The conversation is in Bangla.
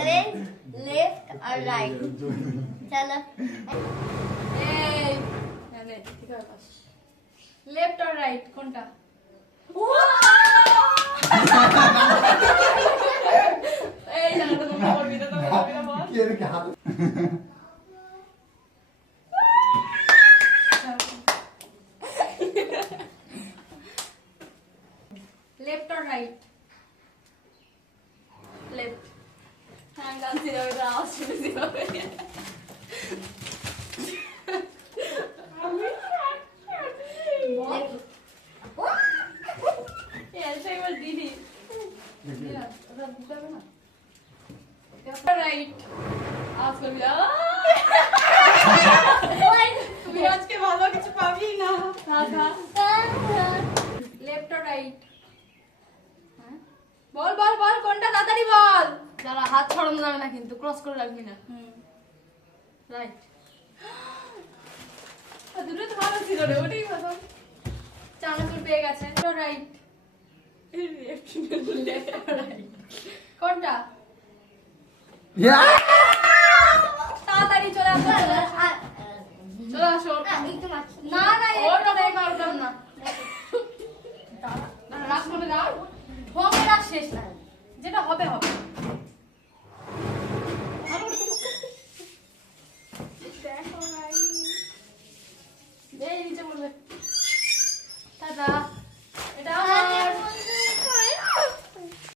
चैलेंज लेफ्ट और राइट चलो लेफ्ट और राइट কোনটা এই জানো তো তোমরা বলবি না বল কি এর কি হাত लेफ्ट और राइट लेफ्ट हाँ गान से जाओ इधर आवाज सुन सी बाबे ये ऐसे ही बोल दीदी दीदा उधर बुका है ना राइट आज कर लिया তুমি আজকে ভালো কিছু পাবি না लेफ्ट और राइट বল বল বল কোনটা তাড়াতাড়ি বল যারা হাত ছড়ানো যাবে না কিন্তু ক্রস করে রাখবি না রাইট দুটো তো ভালো ছিল রে ওটাই ভালো চানাচুর পেয়ে গেছে তো রাইট কোনটা তাড়াতাড়ি চলে আসো চলে আসো না না ওরকম পারতাম না রাখ মনে রাখ হোক রাখ শেষ না